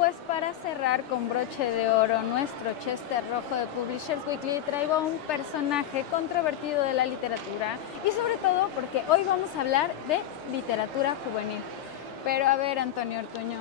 pues para cerrar con broche de oro nuestro Chester rojo de Publishers Weekly, traigo a un personaje controvertido de la literatura y sobre todo porque hoy vamos a hablar de literatura juvenil. Pero a ver, Antonio Ortuño,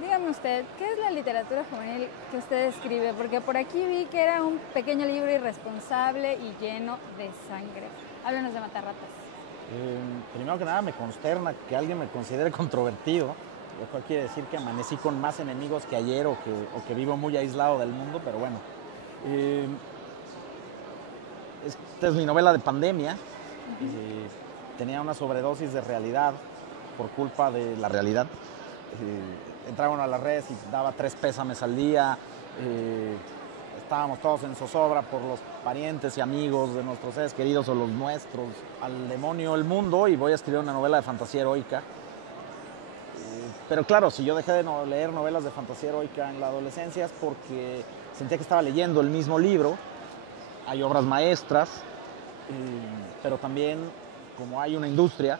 dígame usted, ¿qué es la literatura juvenil que usted escribe? Porque por aquí vi que era un pequeño libro irresponsable y lleno de sangre. Háblanos de Matarratas. Primero que nada me consterna que alguien me considere controvertido, lo cual quiere decir que amanecí con más enemigos que ayer o que vivo muy aislado del mundo, pero bueno. Esta es mi novela de pandemia. Tenía una sobredosis de realidad por culpa de la realidad. Entraban a las redes y daba 3 pésames al día. Estábamos todos en zozobra por los parientes y amigos de nuestros seres queridos o los nuestros. Al demonio el mundo, y voy a escribir una novela de fantasía heroica. Pero claro, si yo dejé de leer novelas de fantasía heroica en la adolescencia es porque sentía que estaba leyendo el mismo libro. Hay obras maestras, pero también como hay una industria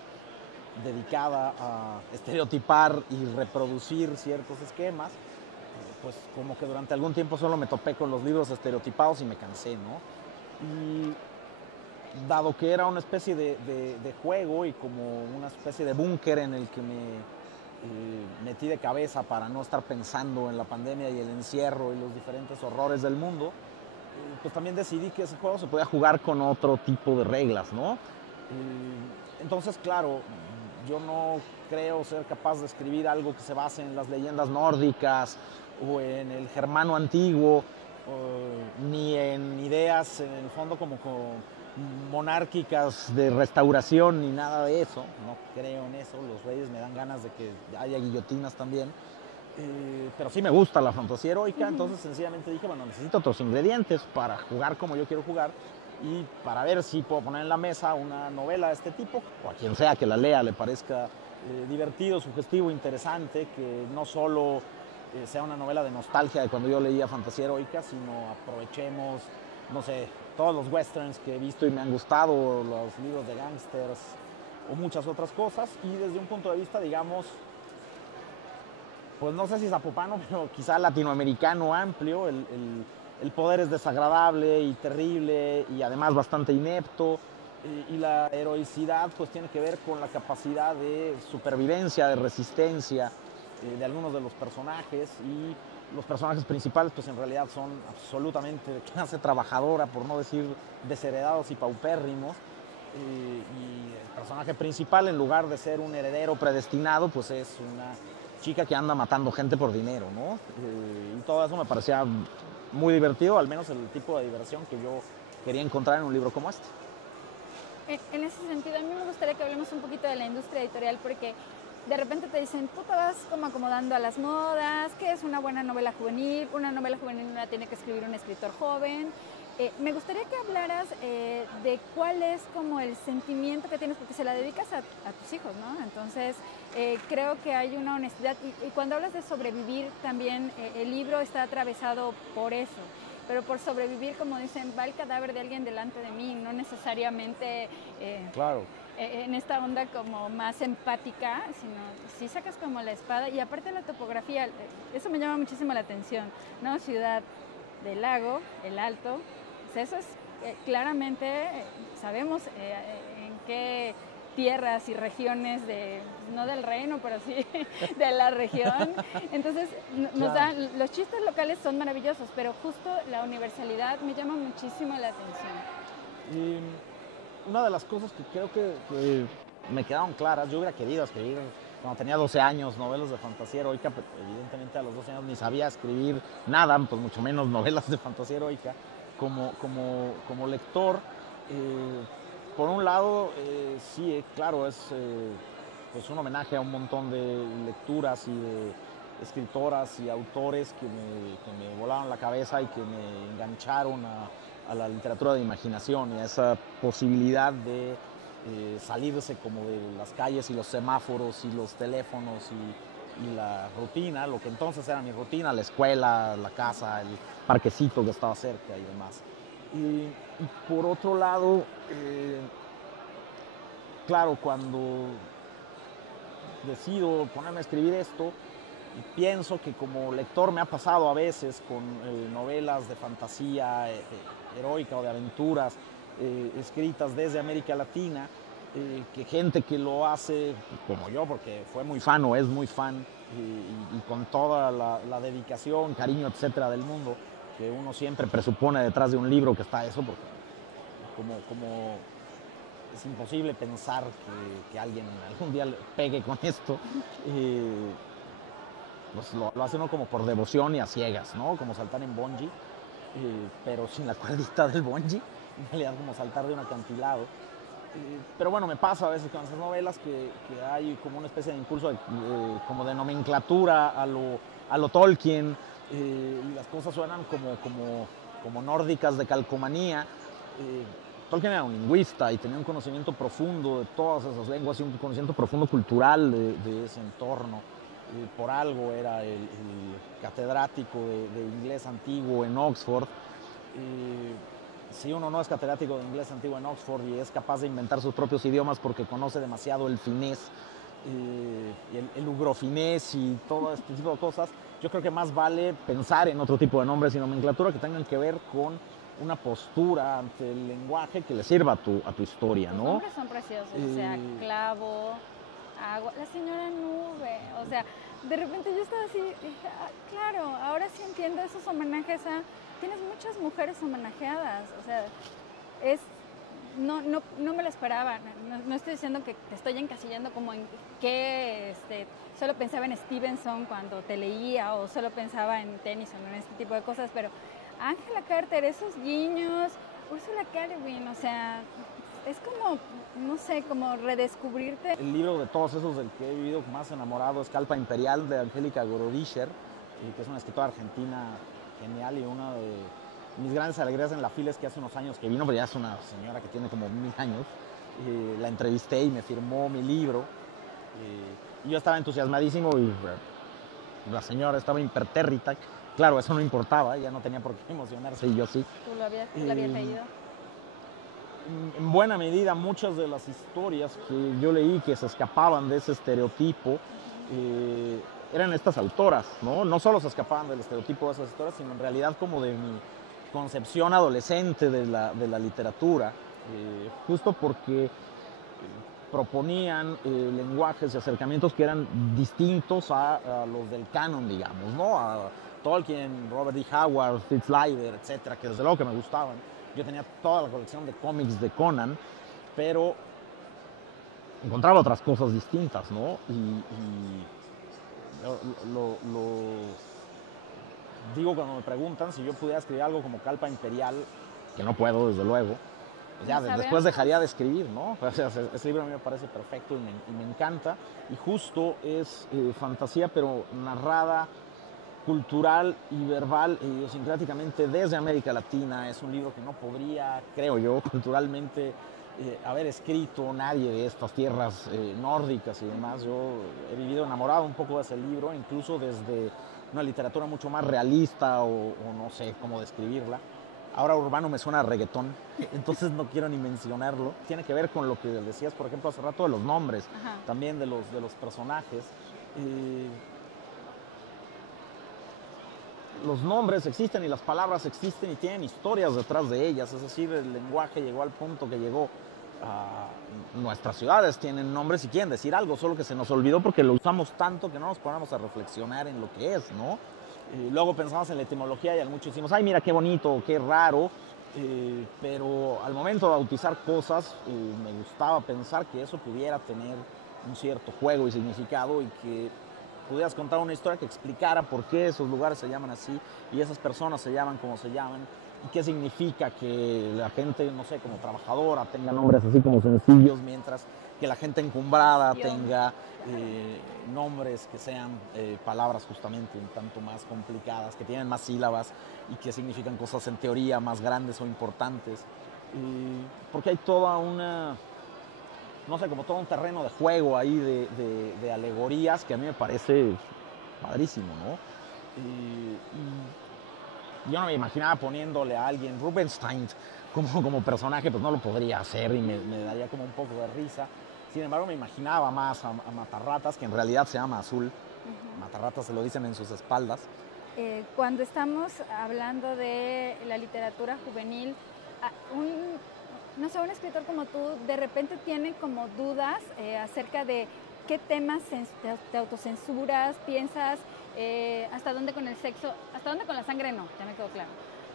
dedicada a estereotipar y reproducir ciertos esquemas, pues como que durante algún tiempo solo me topé con los libros estereotipados y me cansé, ¿no? Y dado que era una especie de juego y como una especie de búnker en el que me metí de cabeza para no estar pensando en la pandemia y el encierro y los diferentes horrores del mundo, pues también decidí que ese juego se podía jugar con otro tipo de reglas, ¿no? Entonces, claro, yo no creo ser capaz de escribir algo que se base en las leyendas nórdicas o en el germano antiguo, ni en ideas en el fondo como monárquicas de restauración ni nada de eso. No creo en eso. Los reyes me dan ganas de que haya guillotinas también. Pero sí me gusta la fantasía heroica, entonces sencillamente dije, bueno, necesito otros ingredientes para jugar como yo quiero jugar y para ver si puedo poner en la mesa una novela de este tipo, o a quien sea que la lea le parezca divertido, sugestivo, interesante, que no solo sea una novela de nostalgia de cuando yo leía fantasía heroica, sino aprovechemos, no sé, todos los westerns que he visto y me han gustado, los libros de gángsters o muchas otras cosas, y desde un punto de vista, digamos, pues no sé si zapopano, pero quizá latinoamericano amplio. El poder es desagradable y terrible y además bastante inepto. Y la heroicidad pues tiene que ver con la capacidad de supervivencia, de resistencia de algunos de los personajes. Y los personajes principales pues en realidad son absolutamente de clase trabajadora, por no decir desheredados y paupérrimos. Y el personaje principal, en lugar de ser un heredero predestinado, pues es una chica que anda matando gente por dinero, ¿no? Y todo eso me parecía muy divertido, al menos el tipo de diversión que yo quería encontrar en un libro como este. En ese sentido, a mí me gustaría que hablemos un poquito de la industria editorial porque de repente te dicen, tú te vas como acomodando a las modas, ¿qué es una buena novela juvenil? Una novela juvenil no la tiene que escribir un escritor joven. Me gustaría que hablaras de cuál es como el sentimiento que tienes, porque se la dedicas a tus hijos, ¿no? Entonces, creo que hay una honestidad y cuando hablas de sobrevivir también, el libro está atravesado por eso. Pero por sobrevivir, como dicen, va el cadáver de alguien delante de mí, no necesariamente Claro. En esta onda como más empática, sino si sacas como la espada. Y aparte la topografía, eso me llama muchísimo la atención, ¿no? Ciudad del Lago, el Alto, pues eso es claramente, sabemos en qué tierras y regiones no del reino, pero sí de la región. Entonces, nos dan, los chistes locales son maravillosos, pero justo la universalidad me llama muchísimo la atención. Y una de las cosas que creo que me quedaron claras, yo hubiera querido escribir cuando tenía 12 años novelas de fantasía heroica, pero evidentemente a los 12 años ni sabía escribir nada, pues mucho menos novelas de fantasía heroica. Como lector, por un lado, sí, claro, es pues un homenaje a un montón de lecturas y de escritoras y autores que me volaron la cabeza y que me engancharon a la literatura de imaginación y a esa posibilidad de salirse como de las calles y los semáforos y los teléfonos y la rutina, lo que entonces era mi rutina, la escuela, la casa, el parquecito que estaba cerca y demás. Y por otro lado, claro, cuando decido ponerme a escribir esto, Y pienso que como lector me ha pasado a veces con novelas de fantasía heroica o de aventuras escritas desde América Latina, que gente que lo hace como yo, porque fue muy fan o es muy fan, y con toda la dedicación, cariño, etcétera, del mundo, que uno siempre presupone detrás de un libro que está eso, porque como es imposible pensar que alguien algún día pegue con esto, pues lo hace uno como por devoción y a ciegas, ¿no? Como saltar en bungee, pero sin la cuerdita del bungee, en realidad como saltar de un acantilado. Pero bueno, me pasa a veces con esas novelas que hay como una especie de impulso como de nomenclatura a lo Tolkien, y las cosas suenan como nórdicas de calcomanía. Tolkien era un lingüista y tenía un conocimiento profundo de todas esas lenguas y un conocimiento profundo cultural de ese entorno. Por algo era el catedrático de inglés antiguo en Oxford. Si uno no es catedrático de inglés antiguo en Oxford y es capaz de inventar sus propios idiomas porque conoce demasiado el finés, el ugrofinés y todo este tipo de cosas, yo creo que más vale pensar en otro tipo de nombres y nomenclatura que tengan que ver con una postura ante el lenguaje que le sirva a tu historia, ¿no? Los nombres son preciosos, o sea, clavo, agua, la señora nube, o sea, de repente yo estaba así, dije, claro, ahora sí entiendo esos homenajes a... Tienes muchas mujeres homenajeadas, o sea, no me lo esperaba, no estoy diciendo que te estoy encasillando como en que solo pensaba en Stevenson cuando te leía o solo pensaba en Tennyson o en este tipo de cosas, pero Angela Carter, esos guiños, Ursula K. Le Guin, o sea, es como, no sé, como redescubrirte. El libro de todos esos del que he vivido más enamorado es Calpa Imperial, de Angélica Gorodischer, que es una escritora argentina genial, y una de mis grandes alegrías en la fila es que hace unos años que vino, pero ya es una señora que tiene como 1000 años, la entrevisté y me firmó mi libro, y yo estaba entusiasmadísimo y la señora estaba impertérrita. Claro, eso no importaba, ella no tenía por qué emocionarse y yo sí. ¿Tú lo habías leído? En buena medida, muchas de las historias que yo leí que se escapaban de ese estereotipo eran estas autoras, ¿no? No solo se escapaban del estereotipo de esas historias, sino en realidad como de mi concepción adolescente de la literatura, justo porque proponían lenguajes y acercamientos que eran distintos a los del canon, digamos, ¿no? A Tolkien, Robert E. Howard, Fritz Leiber, etcétera, que desde luego que me gustaban. Yo tenía toda la colección de cómics de Conan, pero encontraba otras cosas distintas, ¿no? Y digo cuando me preguntan si yo pudiera escribir algo como Calpa Imperial, que no puedo, desde luego, pues ya después dejaría de escribir, ¿no? O sea, ese libro a mí me parece perfecto y me encanta, y justo es fantasía, pero narrada cultural y verbal e idiosincráticamente desde América Latina. Es un libro que no podría, creo yo, culturalmente haber escrito nadie de estas tierras nórdicas y demás. Yo he vivido enamorado un poco de ese libro, incluso desde una literatura mucho más realista o no sé cómo describirla. Ahora urbano me suena a reggaetón, entonces no quiero ni mencionarlo. Tiene que ver con lo que decías, por ejemplo, hace rato de los nombres, también de los personajes. Los nombres existen y las palabras existen y tienen historias detrás de ellas, es decir, el lenguaje llegó al punto que llegó a nuestras ciudades, tienen nombres y quieren decir algo, solo que se nos olvidó porque lo usamos tanto que no nos ponemos a reflexionar en lo que es, ¿no? Luego pensamos en la etimología y al mucho decimos, ay, mira qué bonito, qué raro, pero al momento de bautizar cosas me gustaba pensar que eso pudiera tener un cierto juego y significado y que pudieras contar una historia que explicara por qué esos lugares se llaman así y esas personas se llaman como se llaman y qué significa que la gente, no sé, como trabajadora tenga nombres así como sencillos, mientras que la gente encumbrada tenga nombres que sean palabras justamente un tanto más complicadas, que tienen más sílabas y que significan cosas en teoría más grandes o importantes. Porque hay toda una... no sé, como todo un terreno de juego ahí de alegorías que a mí me parece padrísimo, ¿no? Y yo no me imaginaba poniéndole a alguien Rubinstein como personaje, pues no lo podría hacer y me daría como un poco de risa. Sin embargo, me imaginaba más a Matarratas, que en realidad se llama Azul, Matarratas se lo dicen en sus espaldas. Cuando estamos hablando de la literatura juvenil, no sé, un escritor como tú de repente tiene como dudas acerca de qué temas te autocensuras, piensas, hasta dónde con el sexo, hasta dónde con la sangre no, ya me quedó claro,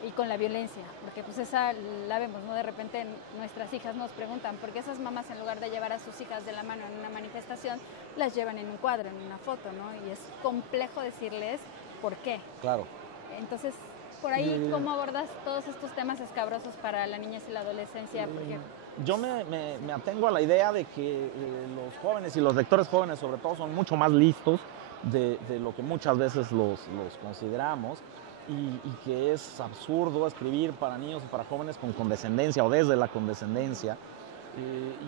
y con la violencia, porque pues esa la vemos, ¿no? De repente nuestras hijas nos preguntan, ¿por qué esas mamás en lugar de llevar a sus hijas de la mano en una manifestación, las llevan en un cuadro, en una foto, ¿no? Y es complejo decirles por qué. Claro. Entonces, por ahí, ¿cómo abordas todos estos temas escabrosos para la niñez y la adolescencia? Porque yo me atengo a la idea de que los jóvenes y los lectores jóvenes sobre todo son mucho más listos de lo que muchas veces los consideramos y que es absurdo escribir para niños y para jóvenes con condescendencia o desde la condescendencia.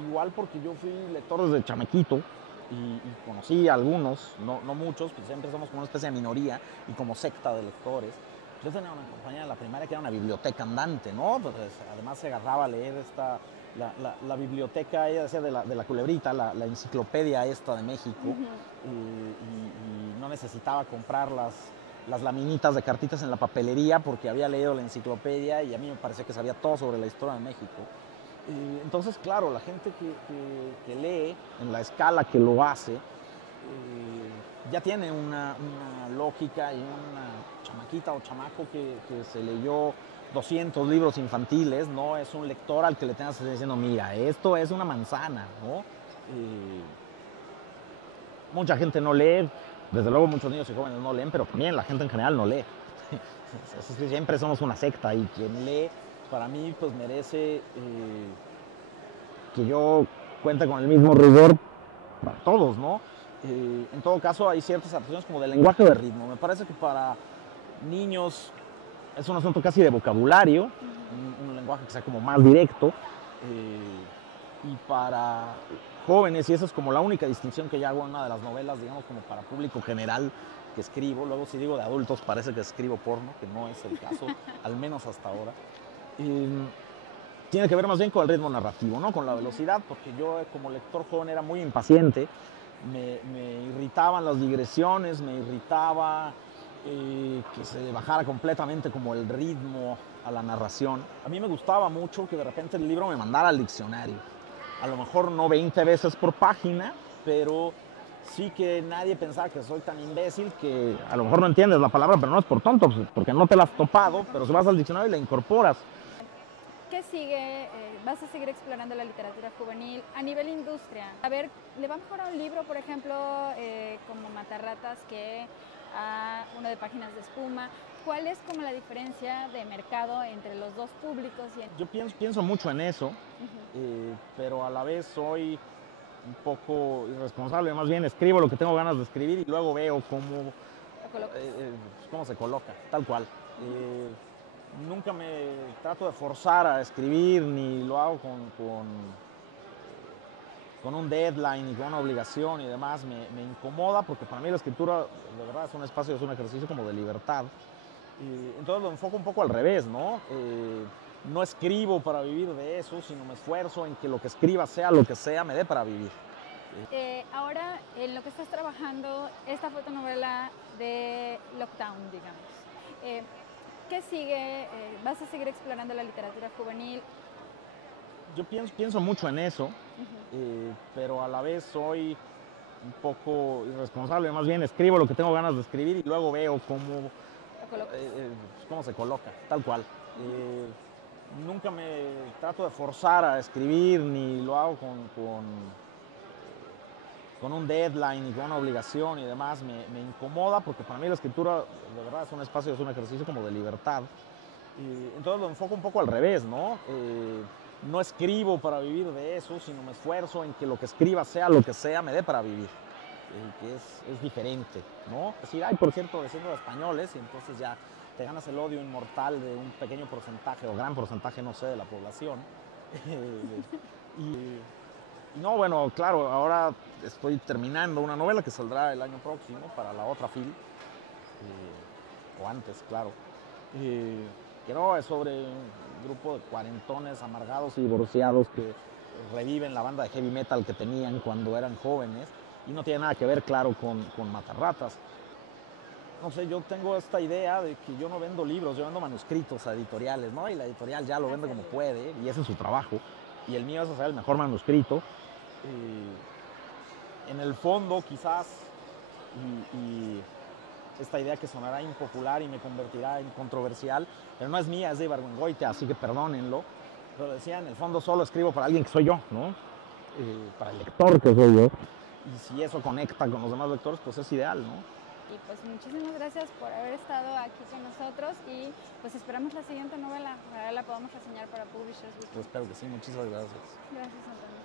Igual porque yo fui lector desde chamequito y conocí a algunos, no muchos, pues siempre somos como una especie de minoría y como secta de lectores. Yo tenía una compañera en la primaria que era una biblioteca andante, ¿no? Pues, además se agarraba a leer la biblioteca, ella decía, de la Culebrita, la enciclopedia esta de México, y no necesitaba comprar las laminitas de cartitas en la papelería porque había leído la enciclopedia y a mí me parecía que sabía todo sobre la historia de México. Entonces, claro, la gente que lee en la escala que lo hace, ya tiene una lógica y una chamaquita o chamaco que se leyó 200 libros infantiles, no es un lector al que le tengas que estar diciendo, mira, esto es una manzana, ¿no? Mucha gente no lee, desde luego muchos niños y jóvenes no leen, pero también la gente en general no lee. Es que siempre somos una secta y quien lee, para mí, pues merece que yo cuente con el mismo rigor para todos, ¿no? En todo caso, hay ciertas adaptaciones como del lenguaje de ritmo. Me parece que para niños es un asunto casi de vocabulario, un lenguaje que sea como más directo, y para jóvenes, y esa es como la única distinción que yo hago en una de las novelas, digamos, como para público general que escribo. Luego, si digo de adultos, parece que escribo porno, que no es el caso, al menos hasta ahora. Tiene que ver más bien con el ritmo narrativo, ¿no? Con la velocidad, porque yo como lector joven era muy impaciente, me irritaban las digresiones, me irritaba que se bajara completamente como el ritmo a la narración. A mí me gustaba mucho que de repente el libro me mandara al diccionario. A lo mejor no 20 veces por página, pero sí que nadie pensara que soy tan imbécil que a lo mejor no entiendes la palabra, pero no es por tonto, porque no te la has topado, pero si vas al diccionario y la incorporas. ¿qué sigue? ¿Vas a seguir explorando la literatura juvenil a nivel industria? A ver, ¿le va mejor a un libro, por ejemplo, como Matarratas, que a uno de Páginas de Espuma? ¿Cuál es como la diferencia de mercado entre los dos públicos? Yo pienso mucho en eso, pero a la vez soy un poco irresponsable. Más bien escribo lo que tengo ganas de escribir y luego veo cómo se coloca, tal cual. Nunca me trato de forzar a escribir, ni lo hago con un deadline y con una obligación y demás. Me incomoda porque para mí la escritura de verdad es un espacio, es un ejercicio como de libertad. Entonces lo enfoco un poco al revés, ¿no? No escribo para vivir de eso, sino me esfuerzo en que lo que escriba, sea lo que sea, me dé para vivir. Ahora, en lo que estás trabajando, esta fue tu novela de Lockdown, digamos. ¿Qué sigue? ¿Vas a seguir explorando la literatura juvenil? Yo pienso mucho en eso, pero a la vez soy un poco irresponsable. Más bien escribo lo que tengo ganas de escribir y luego veo cómo se coloca, tal cual. Nunca me trato de forzar a escribir, ni lo hago con un deadline y con una obligación y demás. Me incomoda porque para mí la escritura de verdad es un espacio, es un ejercicio como de libertad. Entonces lo enfoco un poco al revés, ¿no? No escribo para vivir de eso, sino me esfuerzo en que lo que escriba, sea lo que sea, me dé para vivir. Que es diferente, ¿no? Es decir, ay, por cierto, desciendo de españoles, y entonces ya te ganas el odio inmortal de un pequeño porcentaje, o gran porcentaje, no sé, de la población. Y no, bueno, claro, ahora estoy terminando una novela que saldrá el año próximo para la otra FIL, o antes, claro. Que no, es sobre un grupo de cuarentones amargados y divorciados que reviven la banda de heavy metal que tenían cuando eran jóvenes y no tiene nada que ver, claro, con Matarratas. No sé, yo tengo esta idea de que yo no vendo libros, yo vendo manuscritos a editoriales, ¿no? Y la editorial ya lo vende como puede, y ese es su trabajo. Y el mío es hacer el mejor manuscrito. En el fondo, quizás, y esta idea que sonará impopular y me convertirá en controversial, pero no es mía, es de Ibargüengoitia, así que perdónenlo. Pero decía, en el fondo solo escribo para alguien que soy yo, ¿no? Para el lector que soy yo. Y si eso conecta con los demás lectores, pues es ideal, ¿no? Y pues muchísimas gracias por haber estado aquí con nosotros y pues esperamos la siguiente novela, ojalá la podamos reseñar para Publishers Weekly. Yo espero que sí, muchísimas gracias. Gracias, Antonio.